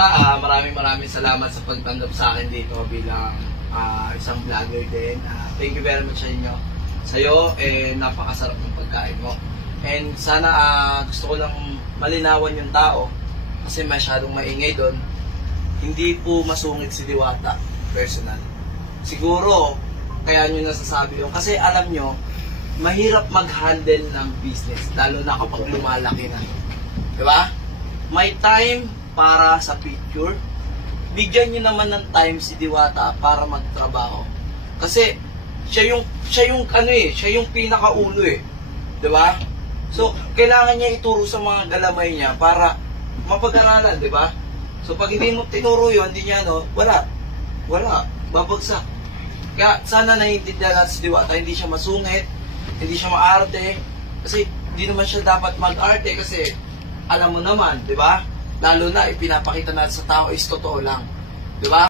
Maraming salamat sa pagtanggap sa akin dito bilang isang vlogger din. Thank you very much sa inyo. Sa'yo, napakasarap ng pagkain mo. And sana gusto ko lang malinawan yung tao kasi masyadong maingay doon. Hindi po masungit si Diwata, personal. Siguro, kaya nyo nasasabi yun. Kasi alam nyo, mahirap mag-handle ng business, lalo na kapag lumalaki na. Diba? May time para sa picture. Bigyan nyo naman ng time si Diwata para magtrabaho. Kasi, siya yung pinakaulo eh. Diba? So, kailangan niya ituro sa mga galamay niya para mapag-aralan, diba? So, pag hindi mo tinuro yun, hindi niya, wala, babagsak. Kaya, sana naiintindihan natin si Diwata, hindi siya masungit, hindi siya maarte, kasi hindi naman siya dapat mag-arte, kasi alam mo naman, diba? Lalo na, ipinapakita natin sa tao is totoo lang, diba?